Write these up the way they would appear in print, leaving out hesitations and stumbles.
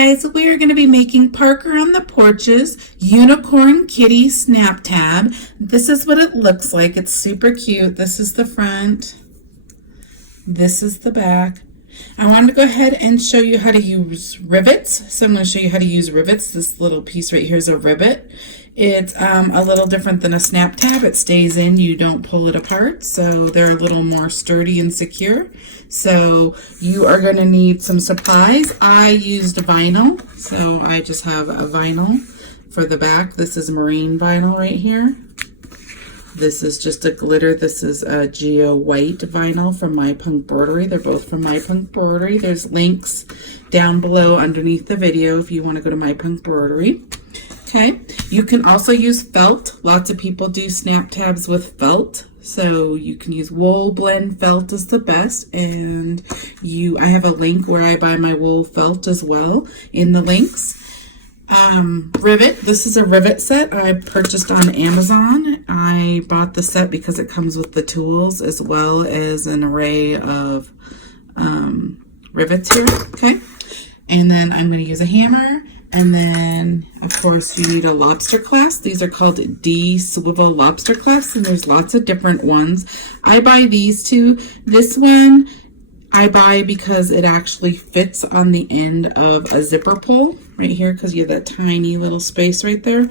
guys, we are going to be making Parker on the Porch's Unicorn Kitty Snap Tab. This is what it looks like. It's super cute. This is the front. This is the back. I wanted to go ahead and show you how to use rivets. So I'm going to show you how to use rivets. This little piece right here is a rivet. It's a little different than a snap tab. It stays in, you don't pull it apart, so they're a little more sturdy and secure. So you are going to need some supplies. I used vinyl, so I just have a vinyl for the back. This is marine vinyl right here. This is just a glitter. This is a Geo White vinyl from PUNKBROIDERY. They're both from PUNKBROIDERY. There's links down below underneath the video if you want to go to PUNKBROIDERY. Okay, you can also use felt. Lots of people do snap tabs with felt. So you can use wool blend felt is the best. And I have a link where I buy my wool felt as well in the links. Rivet. This is a rivet set I purchased on Amazon. I bought the set because it comes with the tools as well as an array of rivets here. Okay, and then I'm going to use a hammer. And then, of course, you need a lobster clasp. These are called D-swivel lobster clasps, and there's lots of different ones. I buy these two. This one I buy because it actually fits on the end of a zipper pull right here because you have that tiny little space right there.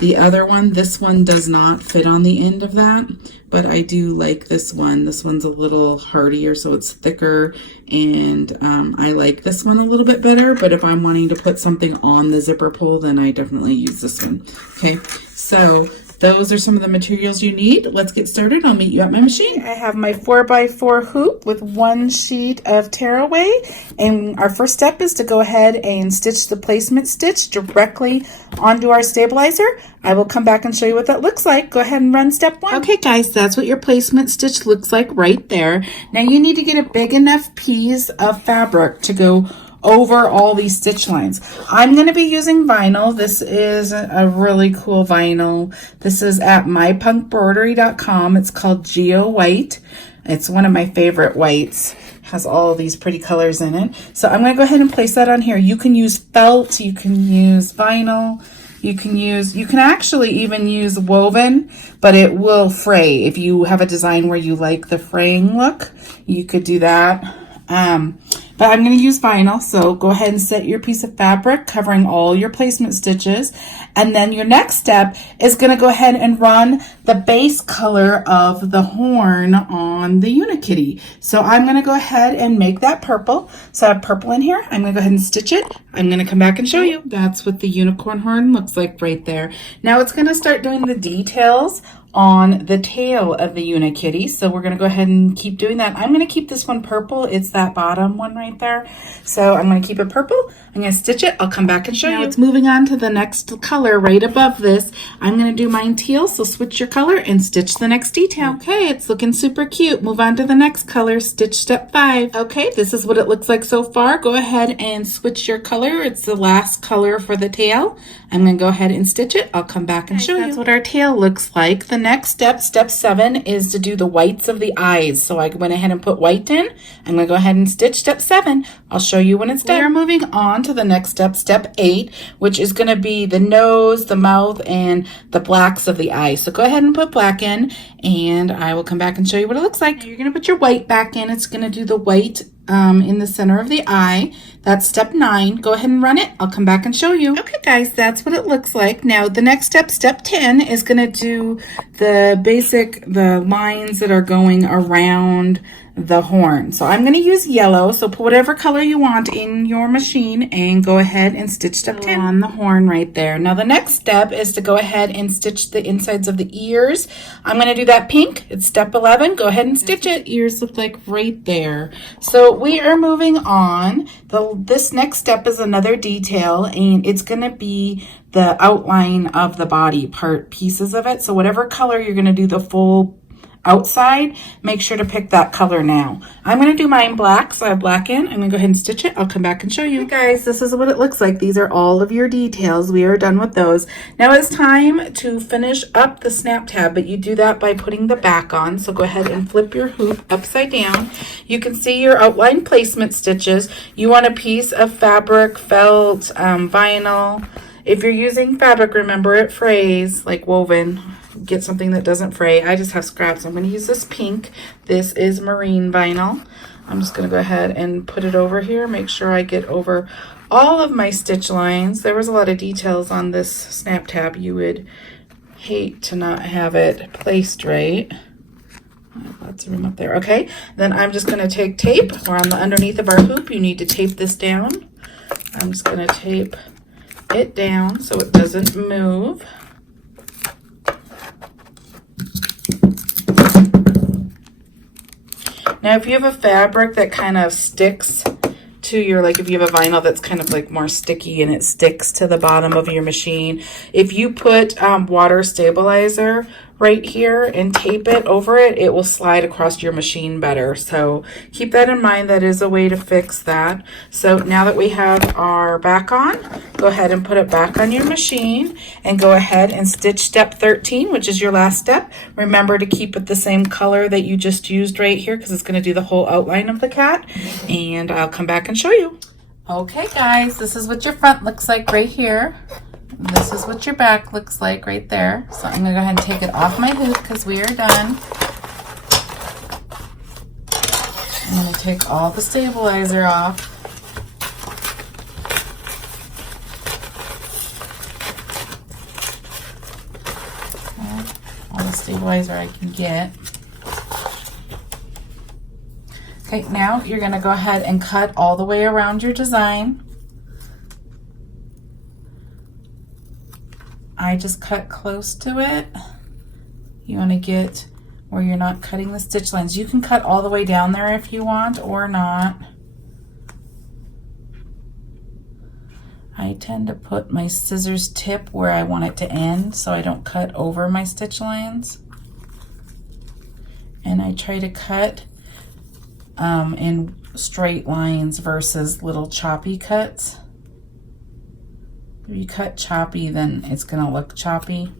The other one, this one does not fit on the end of that, but I do like this one. This one's a little hardier, so it's thicker, and I like this one a little bit better, but if I'm wanting to put something on the zipper pull, then I definitely use this one. Okay, so those are some of the materials you need. Let's get started. I'll meet you at my machine. I have my 4x4 hoop with one sheet of tearaway, and our first step is to go ahead and stitch the placement stitch directly onto our stabilizer. I will come back and show you what that looks like. Go ahead and run step one. Okay guys, that's what your placement stitch looks like right there. Now you need to get a big enough piece of fabric to go over all these stitch lines. I'm going to be using vinyl. This is a really cool vinyl. This is at mypunkbroidery.com. It's called Geo White. It's one of my favorite whites. Has all of these pretty colors in it. So I'm going to go ahead and place that on here. You can use felt, you can use vinyl, you can actually even use woven, but it will fray. If you have a design where you like the fraying look, you could do that. But I'm going to use vinyl, so go ahead and set your piece of fabric covering all your placement stitches. And then your next step is going to go ahead and run the base color of the horn on the Unikitty. So I'm going to go ahead and make that purple. So I have purple in here. I'm going to go ahead and stitch it. I'm going to come back and show you. That's what the unicorn horn looks like right there. Now it's going to start doing the details on the tail of the Unikitty. So we're going to go ahead and keep doing that. I'm going to keep this one purple. It's that bottom one right there. So I'm going to keep it purple. I'm going to stitch it. I'll come back and show you. It's moving on to the next color right above this. I'm going to do mine teal. So switch your color and stitch the next detail. Okay, it's looking super cute. Move on to the next color. Stitch step 5. Okay, this is what it looks like so far. Go ahead and switch your color. It's the last color for the tail. I'm going to go ahead and stitch it. I'll come back and show you. That's what our tail looks like. The next step, step 7, is to do the whites of the eyes. So I went ahead and put white in. I'm going to go ahead and stitch step 7. I'll show you when it's done. We're moving on to the next step, step 8, which is going to be the nose, the mouth, and the blacks of the eyes. So go ahead and put black in, and I will come back and show you what it looks like. You're going to put your white back in. It's going to do the white in the center of the eye. That's step 9. Go ahead and run it. I'll come back and show you. Okay guys, that's what it looks like. Now the next step, step 10, is going to do the lines that are going around the horn. So I'm going to use yellow. So put whatever color you want in your machine and go ahead and stitch step 10 on the horn right there. Now the next step is to go ahead and stitch the insides of the ears. I'm going to do that pink. It's step 11. Go ahead and stitch it. Ears look like right there. So we are moving on. This next step is another detail, and it's going to be the outline of the body pieces of it. So whatever color you're going to do the full outside, make sure to pick that color now. I'm going to do mine black, so I have black in. I'm going to go ahead and stitch it. I'll come back and show you. Okay, guys, this is what it looks like. These are all of your details. We are done with those. Now it's time to finish up the snap tab, but you do that by putting the back on. So go ahead and flip your hoop upside down. You can see your outline placement stitches. You want a piece of fabric, felt, vinyl. If you're using fabric, remember it frays, like woven. Get something that doesn't fray. I just have scraps. I'm going to use this pink. This is marine vinyl. I'm just going to go ahead and put it over here. Make sure I get over all of my stitch lines. There was a lot of details on this snap tab. You would hate to not have it placed right. Lots of room up there. Okay, then I'm just going to take tape. We're on the underneath of our hoop. You need to tape this down. I'm just going to tape it down so it doesn't move. Now, if you have a fabric that kind of sticks to your, like if you have a vinyl that's kind of like more sticky and it sticks to the bottom of your machine, if you put water stabilizer right here and tape it over it, it will slide across your machine better. So keep that in mind. That is a way to fix that. So now that we have our back on, go ahead and put it back on your machine and go ahead and stitch step 13, which is your last step. Remember to keep it the same color that you just used right here because it's going to do the whole outline of the cat, and I'll come back and show you. Okay guys, this is what your front looks like right here. This is what your back looks like right there. So I'm going to go ahead and take it off my hoop because we are done. I'm going to take all the stabilizer off. All the stabilizer I can get. Okay, now you're going to go ahead and cut all the way around your design. I just cut close to it. You want to get where you're not cutting the stitch lines. You can cut all the way down there if you want or not. I tend to put my scissors tip where I want it to end so I don't cut over my stitch lines. And I try to cut in straight lines versus little choppy cuts. If you cut choppy, then it's going to look choppy.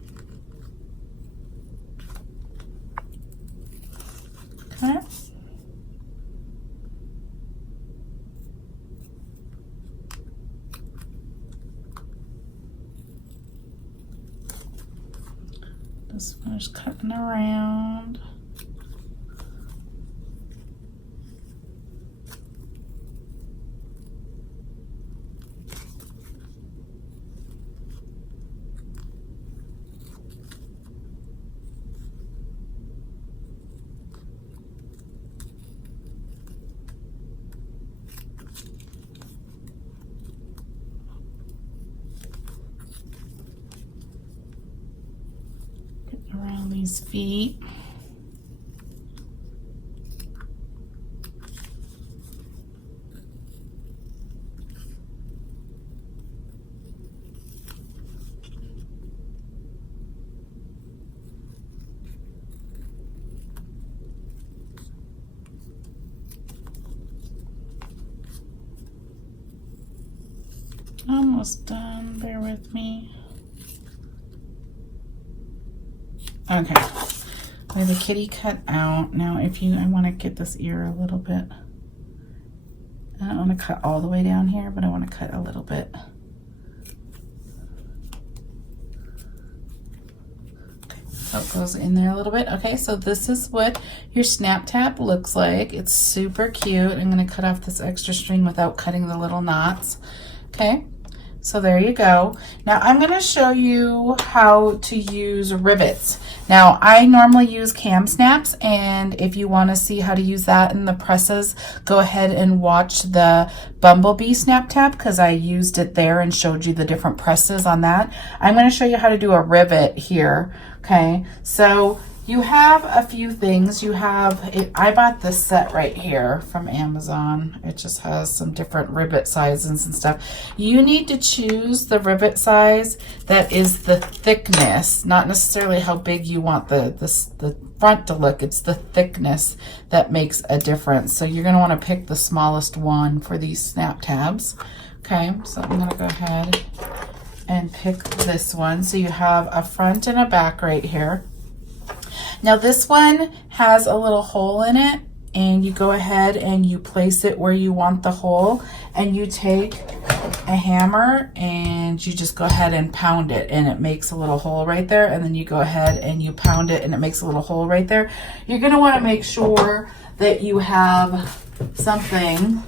Okay. Just finish cutting around. Around these feet. Almost done, bear with me. Okay, we have the kitty cut out. Now I want to get this ear a little bit. I don't want to cut all the way down here, but I want to cut a little bit. Okay, so it goes in there a little bit. Okay, so this is what your snap tab looks like. It's super cute. I'm going to cut off this extra string without cutting the little knots. Okay. So there you go. Now I'm going to show you how to use rivets. Now I normally use cam snaps, and if you want to see how to use that in the presses, go ahead and watch the Bumblebee snap tab because I used it there and showed you the different presses on that. I'm going to show you how to do a rivet here. Okay, so you have a few things. You have, I bought this set right here from Amazon. It just has some different ribbit sizes and stuff. You need to choose the ribbit size that is the thickness, not necessarily how big you want the front to look. It's the thickness that makes a difference. So you're going to want to pick the smallest one for these snap tabs. Okay, so I'm going to go ahead and pick this one. So you have a front and a back right here. Now this one has a little hole in it, and you go ahead and you place it where you want the hole, and you take a hammer and you just go ahead and pound it, and it makes a little hole right there, and then you go ahead and you pound it and it makes a little hole right there. You're going to want to make sure that you have something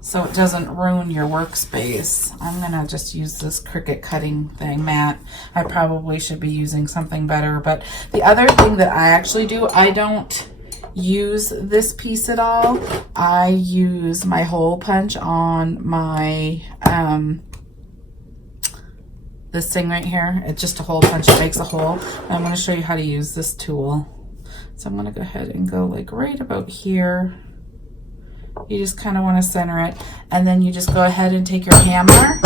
so it doesn't ruin your workspace. I'm gonna just use this Cricut cutting thing, mat. I probably should be using something better, but the other thing that I actually do, I don't use this piece at all. I use my hole punch on my, this thing right here. It's just a hole punch, it makes a hole. I'm gonna show you how to use this tool. So I'm gonna go ahead and go like right about here. You just kind of want to center it, and then you just go ahead and take your hammer,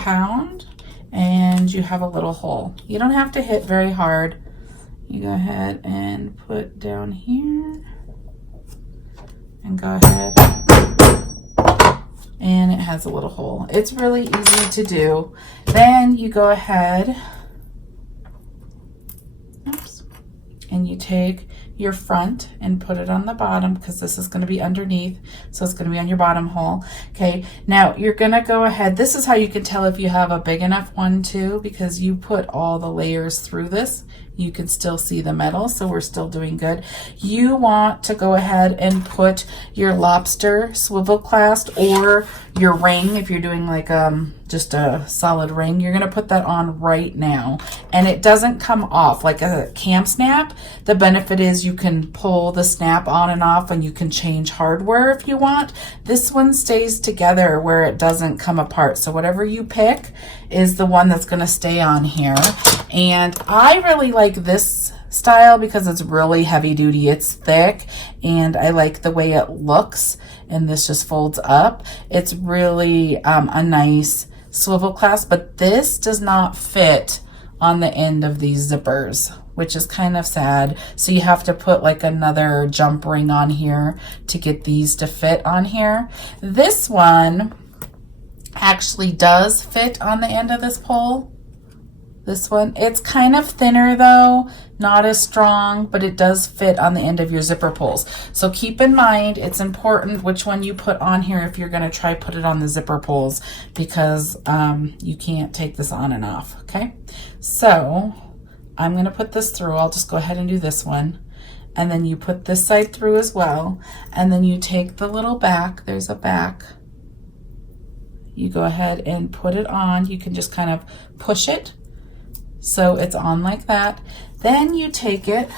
pound, and you have a little hole. You don't have to hit very hard. You go ahead and put down here, and go ahead, and it has a little hole. It's really easy to do. Then you go ahead, oops, and you take your front and put it on the bottom, because this is going to be underneath, so it's going to be on your bottom hole. Okay, now you're going to go ahead, this is how you can tell if you have a big enough one too, because you put all the layers through this. You can still see the metal, so we're still doing good. You want to go ahead and put your lobster swivel clasp, or your ring, if you're doing like just a solid ring, you're gonna put that on right now, and it doesn't come off like a cam snap. The benefit is you can pull the snap on and off, and you can change hardware if you want. This one stays together where it doesn't come apart, so whatever you pick is the one that's gonna stay on here. And I really like this style because it's really heavy duty, it's thick, and I like the way it looks, and this just folds up. It's really a nice swivel clasp, but this does not fit on the end of these zippers, which is kind of sad. So you have to put like another jump ring on here to get these to fit on here. This one actually does fit on the end of this pole. This one, it's kind of thinner though, not as strong, but it does fit on the end of your zipper pulls. So keep in mind, it's important which one you put on here if you're gonna try put it on the zipper pulls, because you can't take this on and off, okay? So I'm gonna put this through. I'll just go ahead and do this one. And then you put this side through as well. And then you take the little back, there's a back. You go ahead and put it on. You can just kind of push it so it's on like that. Then you take it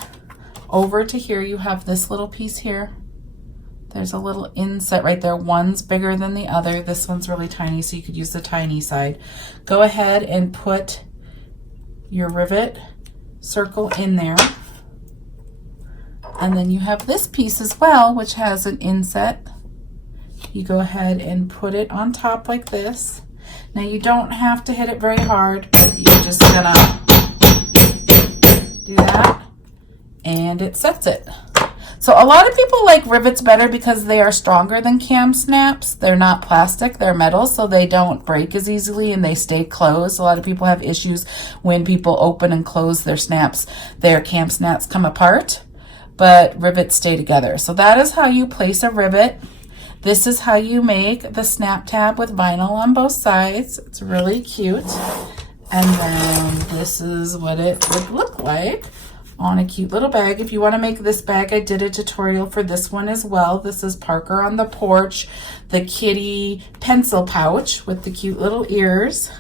over to here. You have this little piece here. There's a little inset right there. One's bigger than the other. This one's really tiny, so you could use the tiny side. Go ahead and put your rivet circle in there. And then you have this piece as well, which has an inset. You go ahead and put it on top like this. Now you don't have to hit it very hard, but you're just gonna do that, and it sets it. So a lot of people like rivets better because they are stronger than cam snaps. They're not plastic, they're metal, so they don't break as easily and they stay closed. A lot of people have issues when people open and close their snaps. Their cam snaps come apart, but rivets stay together. So that is how you place a rivet. This is how you make the snap tab with vinyl on both sides. It's really cute. And then this is what it would look like on a cute little bag. If you want to make this bag, I did a tutorial for this one as well. This is Parker on the Porch, the kitty pencil pouch with the cute little ears.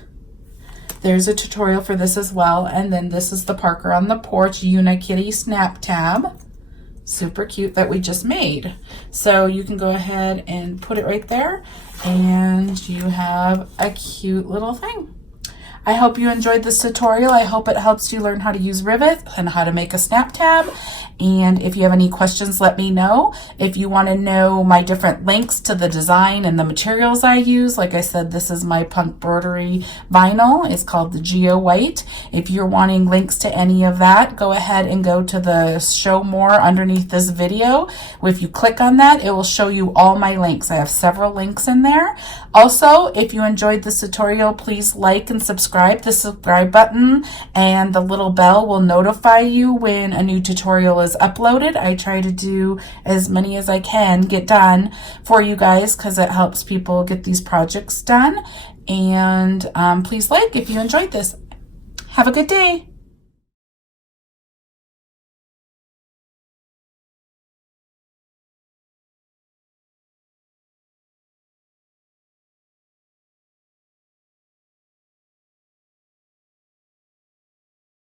There's a tutorial for this as well. And then this is the Parker on the Porch UNICORN Kitty Snaptab. Super cute, that we just made. So you can go ahead and put it right there, and you have a cute little thing. I hope you enjoyed this tutorial. I hope it helps you learn how to use rivets and how to make a snap tab. And if you have any questions, let me know. If you want to know my different links to the design and the materials I use, like I said, this is my PUNKBROIDERY vinyl. It's called the Geo White. If you're wanting links to any of that, go ahead and go to the show more underneath this video. If you click on that, it will show you all my links. I have several links in there. Also, if you enjoyed this tutorial, please like and subscribe. The subscribe button and the little bell will notify you when a new tutorial is uploaded. I try to do as many as I can get done for you guys because it helps people get these projects done. And please like if you enjoyed this. Have a good day.